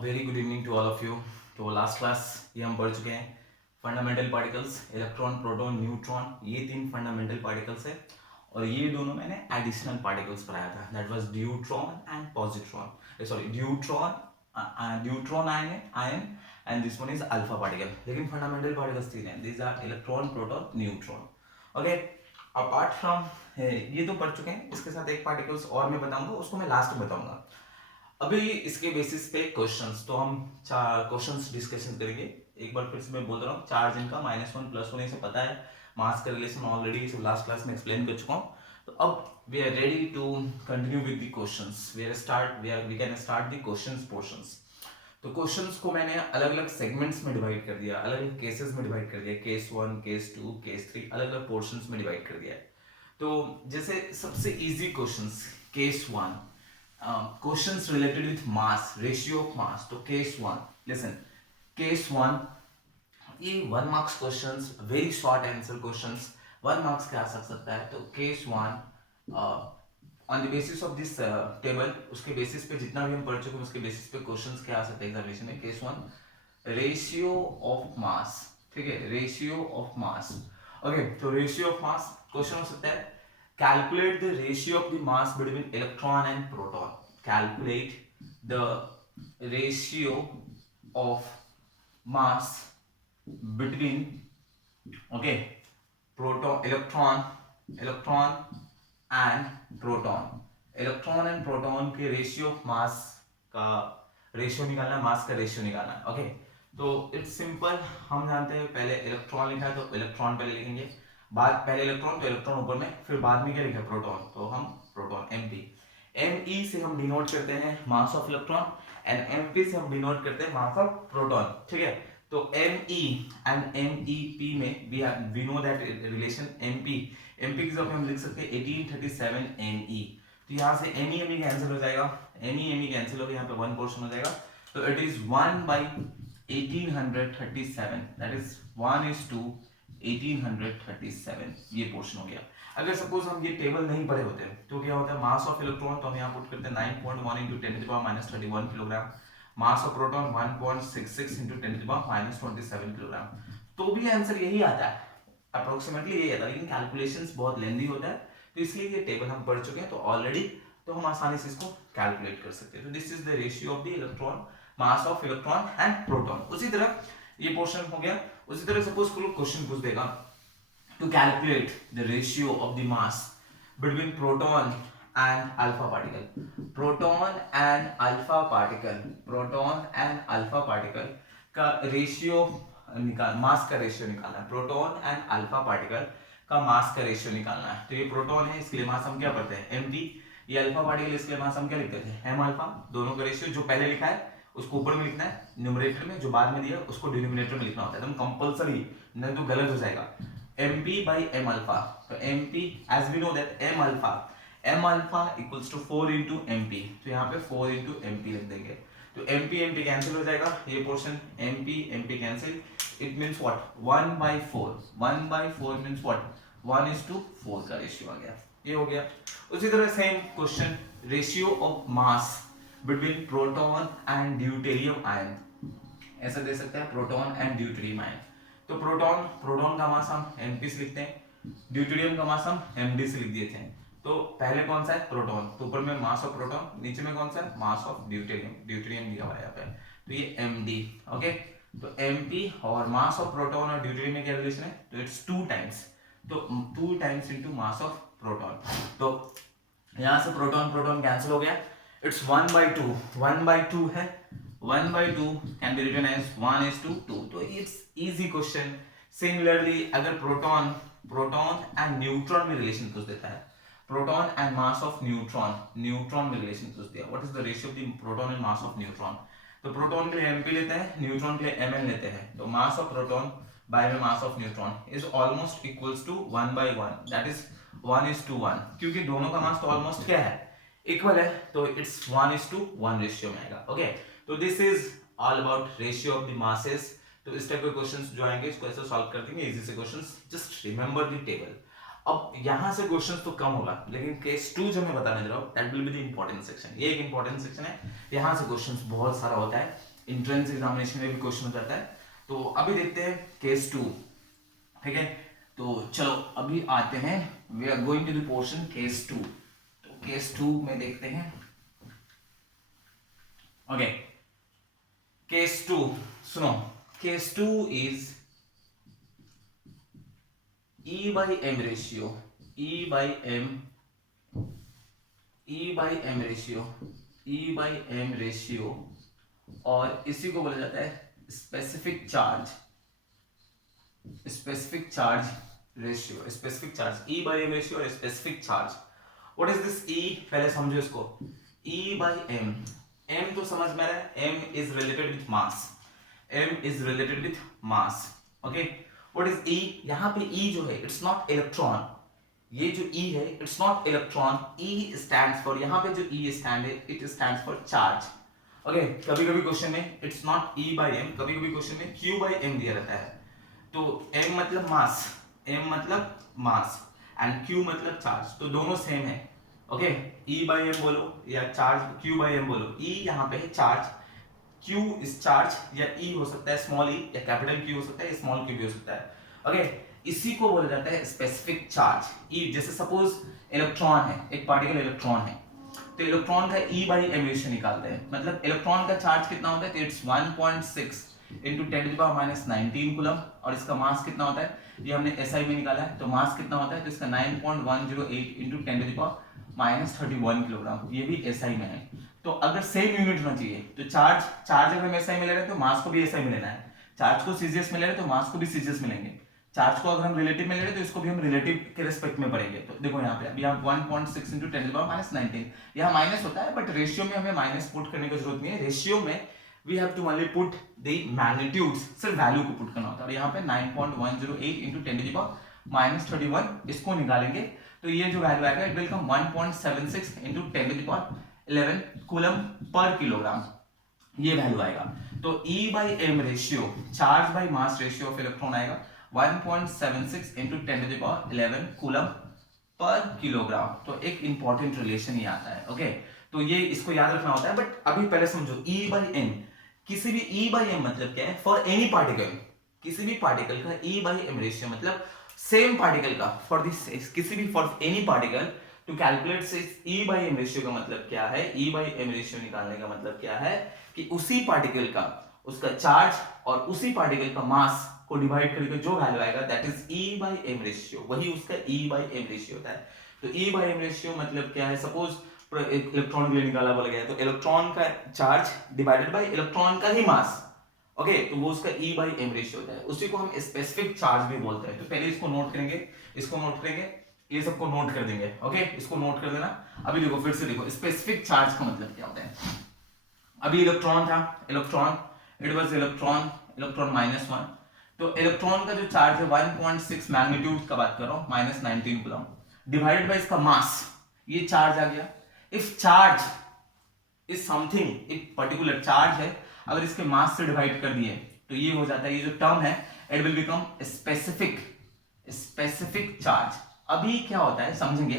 Very good evening to all of you. तो last class ये हम पढ़ चुके हैं fundamental particles, electron, proton, neutron. ये तीन फंडामेंटल पार्टिकल्स है और ये दोनों मैंने एडिशनल पार्टिकल्स पढ़ाया था, that was deuteron and positron, sorry deuteron ion and this one is alpha particle. लेकिन फंडामेंटल पार्टिकल्स तीन हैं, these are electron, proton, neutron. Okay, apart from ये तो पढ़ चुके हैं, इसके साथ एक पार्टिकल्स और मैं बताऊंगा, उसको मैं लास्ट में बताऊंगा। अभी इसके बेसिस पे क्वेश्चंस, तो हम चार क्वेश्चंस डिस्कशन करेंगे। एक बार फिर से मैं बोल रहा हूँ, चार्ज इनका -1 +1 इसे पता है, मास का रिलेशन ऑलरेडी इसे लास्ट क्लास में एक्सप्लेन कर चुका हूँ। तो अब we are ready to continue with the questions. We can start the questions portions. तो क्वेश्चंस को मैंने अलग अलग सेगमेंट्स में डिवाइड कर दिया, अलग अलग केसेस में डिवाइड कर दिया, केस 1, केस 2, केस 3, अलग अलग पोर्शंस में डिवाइड कर दिया है। तो जैसे सबसे easy questions, case 1, questions related with mass, ratio of mass. तो case 1, listen, case 1, ये 1 marks questions, very short answer questions, 1 marks का आ सकता है। तो case 1 on the basis of this table, उसके बेसिस पे जितना भी हम पढ़ चुके हैं उसके बेसिस पे क्वेश्चंस क्या आ सकते हैं एग्जामिनेशन में। केस 1, रेशियो ऑफ मास, ठीक है, रेशियो ऑफ मास। ओके, तो रेशियो ऑफ मास क्वेश्चन हो सकता है, calculate the ratio of the mass between electron and proton. Calculate the ratio of mass between, okay, electron and proton. Electron and proton के ratio of mass का ratio निकालना है, mass का ratio निकालना है। ओके, तो इट्स सिंपल, हम जानते हैं पहले इलेक्ट्रॉन लिखा है तो इलेक्ट्रॉन पहले लिखेंगे, बाद पहले इलेक्ट्रॉन तो इलेक्ट्रॉन ऊपर में, फिर बाद में क्या लिखा है, प्रोटॉन, तो हम प्रोटॉन Me से हम डिनोट करते हैं mass of electron and Mp से हम डिनोट करते हैं मास ऑफ प्रोटॉन, ठीक है। तो Me एंड MEP में we know that relation Mp की जगह हम लिख सकते हैं 1837 Me। तो यहाँ से Me कैंसिल हो जाएगा, Me कैंसिल हो गया, यहाँ पे 1 पोर्शन हो जाएगा, तो इट इज 1/1837, दैट इज 1:1837, ये पोर्शन हो गया। अगर सपोज हम ये टेबल नहीं पढ़े होते तो क्या होता है, मास ऑफ इलेक्ट्रॉन तो हम यहाँ पुट करते हैं 9.1 × 10⁻³ kilogram, mass of proton 1.66 × 10⁻27 kilogram, तो भी आंसर यही आता है, अप्रोक्सीमेटली यही आता है, लेकिन कैलकुलेशंस बहुत लेंदी होता है, तो इसलिए ये टेबल हम पढ़ चुके हैं तो ऑलरेडी, तो हम आसानी से इसको कैलकुलेट कर सकते हैं। तो this is the ratio of the electron, mass of electron and proton. उसी तरह ये पोर्शन हो गया। उसी तरह सपोज कोई क्वेश्चन पूछ देगा, to calculate the ratio of the mass between proton and alpha particle, proton and alpha particle का रेशियो मास का रेशियो निकालना है, प्रोटॉन एंड अल्फा पार्टिकल का मास का रेशियो निकालना है। तो ये प्रोटॉन है, इसके लिए मास हम क्या पढ़ते हैं, Mp, ये अल्फा पार्टिकल, इसके लिए मास हम क्या लिखते थे, M अल्फा। दोनों का रेशियो जो पहले लिखा है उसको ऊपर में लिखना है न्यूमरेटर में, जो बाद में दिया उसको डिनोमिनेटर में लिखना होता है, एकदम कंपलसरी, नहीं तो गलत हो जाएगा। Mp/M अल्फा, तो Mp as we know that M alpha equals to 4 × Mp, तो यहाँ पे 4 × Mp लिख देंगे, तो Mp कैंसिल हो जाएगा, ये portion Mp cancel, it means what, 1/4 means what, 1:4 का रेशियो आ गया, ये हो गया। उसी तरह same question, ratio of mass between proton and deuterium ion, ऐसा दे सकता है, प्रोटॉन एंड ड्यूटेरियम आयन। तो प्रोटॉन का मास हम Mp से लिखते हैं, ड्यूटेरियम का मास हम Md से लिख दिए थे। तो पहले कौन सा है, प्रोटॉन, तो ऊपर में मास ऑफ प्रोटॉन, नीचे में कौन सा है, मास ऑफ ड्यूटेरियम दिया हुआ है यहाँ पे, तो ये Md। ओके, तो Mp और मास ऑफ प्रोटॉन और ड्यूटेरियम में क्या रिलेशन है, तो इट्स 2 टाइम्स, तो 2 times into mass of proton. तो यहाँ से प्रोटॉन कैंसिल हो गया, इट्स 1/2 है, 1/2 कैन बी रिटन एज 1:2, तो इट्स इजी क्वेश्चन। सिमिलरली अगर प्रोटॉन एंड न्यूट्रॉन में रिलेशन पूछ देता है, proton and mass of neutron में रिलेशन पूछ दिया, what is the ratio of the proton and mass of neutron, तो प्रोटॉन के लिए Mp लेते हैं, न्यूट्रॉन के लिए Mn लेते हैं, तो मास ऑफ प्रोटॉन बाय में mass of neutron is almost equals to 1/1, that is 1:1, क्योंकि दोनों का मास तो ऑलमोस्ट क्या है, इक्वल है, तो इट्स 1:1 रेशियो में आएगा। ओके, तो this is all about ratio of the masses. तो इस टाइप के क्वेश्चंस जो आएंगे इसको ऐसे सॉल्व कर देंगे, इजी से questions, just remember the table. अब यहां से क्वेश्चंस तो कम होगा, लेकिन केस 2 जो मैं बताने जा रहा हूं that will be the important section, ये एक इंपॉर्टेंट सेक्शन है, यहां से क्वेश्चंस बहुत सारा होता है, एंट्रेंस एग्जामिनेशन में भी क्वेश्चन हो जाता है। तो अभी देखते हैं केस 2, ठीक है। तो चलो अभी आते हैं, we are going to the portion case 2। तो केस 2 में देखते हैं, ओके। केस 2 सुनो, case 2 is E by M ratio, E by M ratio, E by M ratio, और इसी को बोला जाता है specific charge ratio, specific charge E by M ratio और specific charge. What is this E? पहले समझो इसको। E by M, M तो समझ में आ रहा है, M is related with mass, M is related with mass, okay? What is E? यहाँ पे E जो है इट्स नॉट इलेक्ट्रॉन, ये जो E है it's not electron, E stands for, यहाँ पे जो E स्टैंड है it stands for charge, okay. कभी कभी क्वेश्चन में it's not E by M, कभी कभी क्वेश्चन में Q by M दिया रहता है। तो M मतलब मास, M मतलब मास एंड Q मतलब चार्ज, तो दोनों सेम है, ओके। E by M बोलो या चार्ज Q by M बोलो, E यहाँ पे है चार्ज, Q इस चार्ज, या E हो सकता है स्मॉल e, या कैपिटल Q हो सकता है, स्मॉल q भी हो सकता है, ओके। इसी को बोला जाता है स्पेसिफिक चार्ज E। जैसे सपोज इलेक्ट्रॉन है, एक पार्टिकल इलेक्ट्रॉन है, तो इलेक्ट्रॉन का E by M रेशियो निकालते हैं, मतलब इलेक्ट्रॉन का चार्ज कितना होता है, तो इट्स 1.6 into 10⁻⁻19 कूलम, और इसका मास कितना होता है, ये हमने SI में निकाला है, तो मास कितना होता है, तो इसका 9.108 into 10⁻31 किलोग्राम, ये भी SI में है। तो अगर सेम यूनिट होना चाहिए, तो चार्ज अगर हम SI में ले रहे हैं तो मास को भी SI में लेना है, चार्ज को सीजीएस में ले रहे हैं तो मास को भी सीजीएस में लेंगे, चार्ज को अगर हम रिलेटिव में ले रहे हैं तो इसको भी हम रिलेटिव के रिस्पेक्ट में पढ़ेंगे। तो देखो यहाँ पे अभी हम 1.6 into 10⁻⁻19, यहाँ माइनस होता है बट रेशियो में हमें माइनस पुट करने की जरूरत नहीं है, रेशियो में we have to only put the magnitudes, सिर्फ वैल्यू को पुट करना होता है। और यहाँ पे 9.108 into 10⁻31 इसको निकालेंगे, तो ये जो वैल्यू आएगा it will come 1.76 into 10⁻11 coulomb per kilogram, ये वैल्यू आएगा। तो E by M ratio, charge by mass ratio of electron आएगा 1.76 into 10⁻11 कूलम पर किलोग्राम। तो एक इंपॉर्टेंट रिलेशन ये आता है, ओके। तो ये इसको याद रखना होता है, बट अभी पहले समझो E by M, किसी भी E by M मतलब क्या है, फॉर एनी पार्टिकल, किसी भी पार्टिकल का E by M रेशियो मतलब सेम पार्टिकल का, फॉर दिस किसी भी for any particle to calculate E by M ratio का मतलब क्या है, E by M रेशियो निकालने का मतलब क्या है कि उसी पार्टिकल का उसका चार्ज और उसी पार्टिकल का मास को डिवाइड करके जो वैल्यू आएगा that is E by M ratio, वही उसका E by M रेशियो होता है। तो E by M रेशियो मतलब क्या है, सपोज इलेक्ट्रॉन के लिए निकाला बोला गया है, तो इलेक्ट्रॉन का चार्ज डिवाइडेड बाय इलेक्ट्रॉन का ही मास, ओके, तो वो उसका E by M रेशियो होता है, उसी को हम स्पेसिफिक चार्ज भी बोलते हैं। तो पहले इसको नोट करेंगे, इसको नोट करेंगे, ये सबको नोट कर देंगे, ओके, इसको नोट कर देना। अभी देखो फिर से देखो स्पेसिफिक चार्ज का मतलब क्या होता है। अभी इलेक्ट्रॉन था, इलेक्ट्रॉन इट वाज इलेक्ट्रॉन -1, तो इलेक्ट्रॉन का जो चार्ज है 1.6 मैग्नीट्यूड का बात कर रहा हूं, -19 कूलम, डिवाइडेड बाय इसका मास, ये चार्ज आ गया। इफ चार्ज इज समथिंग, एक पर्टिकुलर चार्ज है, अगर इसके मास से डिवाइड कर दिए तो ये हो जाता है, ये जो टर्म है it will become specific charge. अभी क्या होता है समझेंगे,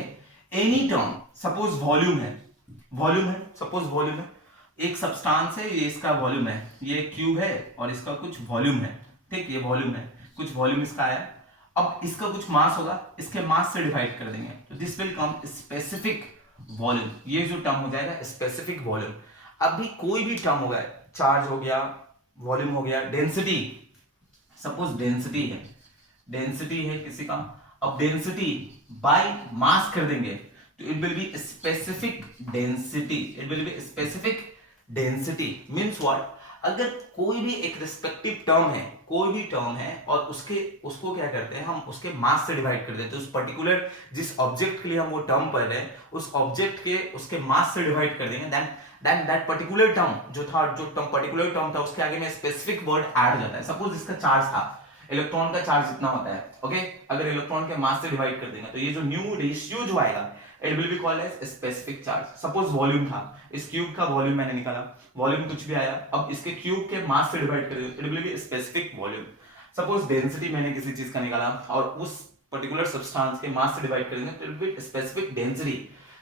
एनी टर्म, सपोज वॉल्यूम है, सपोज वॉल्यूम है, एक सब्सटेंस है, ये इसका वॉल्यूम है, ये क्यूब है और इसका कुछ वॉल्यूम है, ठीक, ये वॉल्यूम है, कुछ वॉल्यूम इसका आया, अब इसका कुछ मास होगा, इसके मास से डिवाइड कर देंगे तो this will come specific volume, ये जो टर्म हो जाएगा स्पेसिफिक वॉल्यूम। अभी कोई भी टर्म होगा, चार्ज हो गया, वॉल्यूम हो गया, डेंसिटी, सपोज डेंसिटी है किसी का, अब डेंसिटी बाय मास कर देंगे तो it will be specific density, means what, अगर कोई भी एक रिस्पेक्टिव टर्म है, और उसको क्या करते हैं हम, उसके मास से डिवाइड कर देते हैं, उस पर्टिकुलर जिस ऑब्जेक्ट के लिए हम वो टर्म पढ़ रहे हैं उस ऑब्जेक्ट के उसके मास से डिवाइड कर देंगे, then that particular term particular term था उसके आगे में स्पेसिफिक वर्ड ऐड हो जाता है। सपोज इसका चार्ज था, इलेक्ट्रॉन का चार्ज जितना होता है, ओके, अगर इलेक्ट्रॉन के मास से डिवाइड कर देंगे तो ये जो न्यू रेशियो जो आएगा it will be called as specific charge. Suppose volume था, इस क्यूब का वॉल्यूम मैंने निकाला, वॉल्यूम कुछ भी आया, अब इसके क्यूब के मास से डिवाइड कर दिया it will be specific volume. Suppose density मैंने किसी चीज का निकाला और उस पर्टिकुलर सब्सटेंस के मास से डिवाइड कर देंगे तो it will be specific density.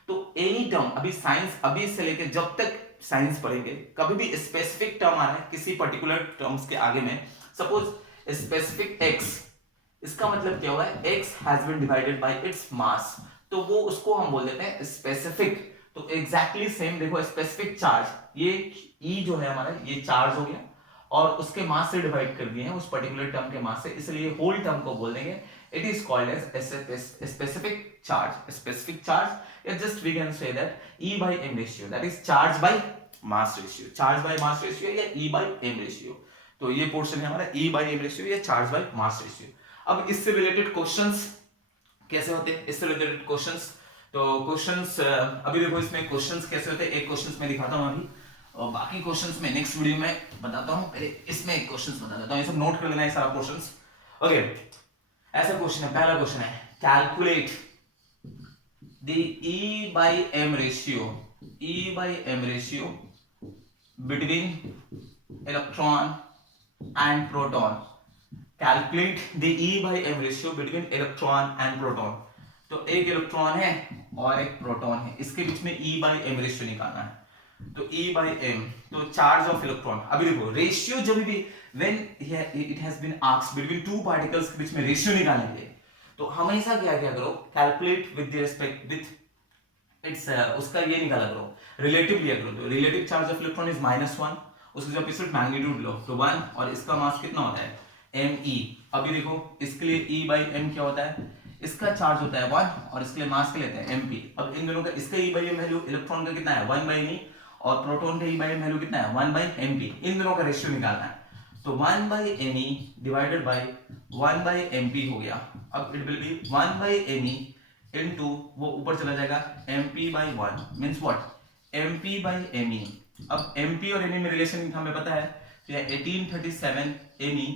तो एनी टर्म, अभी साइंस, अभी से लेकर जब तक साइंस पढ़ेंगे, कभी भी स्पेसिफिक टर्म आ रहा है किसी पर्टिकुलर टर्म्स के आगे में, सपोज स्पेसिफिक x, इसका मतलब क्या हुआ है, x has been divided by its mass, तो वो उसको हम बोल देते हैं स्पेसिफिक। तो एग्जैक्टली सेम देखो, स्पेसिफिक चार्ज, ये E जो है हमारा, ये चार्ज हो गया और उसके मास से डिवाइड कर दिए हैं उस पर्टिकुलर टर्म के मास से, इसलिए होल टर्म को बोल देंगे it is called as specific charge. Specific charge, या just we can say that E by m ratio, that is charge by mass ratio, charge by mass ratio या E by m ratio. तो ये portion है हमारा E by m ratio या charge by mass ratio. अब इससे related questions कैसे होते हैं, इससे रिलेटेड क्वेश्चंस, तो क्वेश्चंस अभी देखो इसमें क्वेश्चंस कैसे होते हैं, एक क्वेश्चंस मैं दिखाता हूं अभी और बाकी क्वेश्चंस में नेक्स्ट वीडियो में बताता हूं। पहले इसमें एक क्वेश्चंस बता देता हूं, ये सब नोट कर लेना है सारा क्वेश्चंस। ओके, ऐसा क्वेश्चन है, पहला क्वेश्चन है, calculate the E by m ratio, E by m ratio between electron and proton. Calculate the E by m ratio between electron and proton. तो एक इलेक्ट्रॉन है और एक प्रोटॉन है, इसके बीच में E by m रेशियो निकालना है। तो E by m, तो चार्ज ऑफ इलेक्ट्रॉन, अभी देखो रेशियो जब भी when it has been asked between two particles के बीच में रेशियो निकालेंगे, तो हमेशा क्या क्या करो, calculate with respect with its उसका ये निकाला करो, रिलेटिव लिया करो। तो relative charge of electron is -1, उसके जब इस मैग्नीट्यूड लो तो 1, और इसका मास कितना होता है me। अभी देखो इसके लिए E by m क्या होता है, इसका चार्ज होता है 1 और इसके लिए मास क्या लेते हैं mp। अब इन दोनों का, इसका E by m value electron का कितना है 1 by me, और प्रोटॉन का E by m वैल्यू कितना है 1 by mp, इन दोनों का रेशियो निकालना है। तो 1 by me divided by 1 by mp हो गया। अब it will B 1 by me into, वो ऊपर चला जाएगा mp by 1 means what, mp by me। अब mp और me में रिलेशन हमें पता है, तो ये 1837 me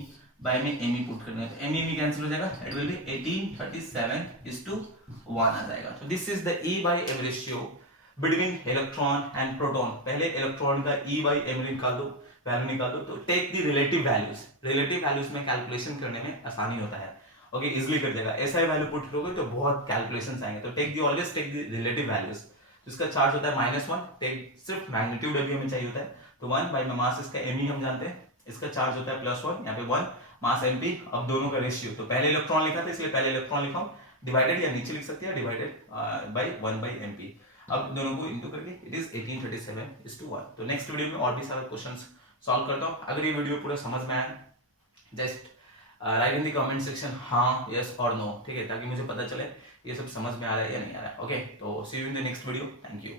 by में me पुट करना है, तो me कैंसिल हो जाएगा, इट विल बी 1837:1 आ जाएगा। तो this is the E by m ratio between electron and proton. पहले इलेक्ट्रॉन का E by m निकाल दो, वैल्यू निकाल दो, तो take the relative values, relative values में कैलकुलेशन करने में आसानी होता है। ओके, इजीली कर जाएगा, ऐसा ही वैल्यू पुट करोगे तो बहुत कैलकुलेशंस आएंगे। तो take the, always take the relative values. तो इसका चार्ज होता है -1, टेक सिर्फ मैग्नीट्यूड अभी हमें चाहिए होता है, तो 1 बाय मास, इसका me हम जानते हैं, इसका चार्ज होता है +1, यहाँ पे 1 मास mp। अब दोनों का रेशियो, तो पहले इलेक्ट्रॉन लिखा था इसलिए पहले इलेक्ट्रॉन लिखा हूं, डिवाइडेड, या नीचे लिख सकते हैं डिवाइडेड बाय 1 बाय mp। अब दोनों को इनटू करके इट इज 1837:1। तो नेक्स्ट वीडियो में और भी सारे क्वेश्चंस सॉल्व करता हूं। अगर ये वीडियो पूरा समझ में आया, just right in the comment section हाँ, यस और नो, ठीक है, ताकि मुझे पता चले ये सब समझ में आ रहा है या नहीं आ रहा है। ओके, तो see you in the next video, thank you.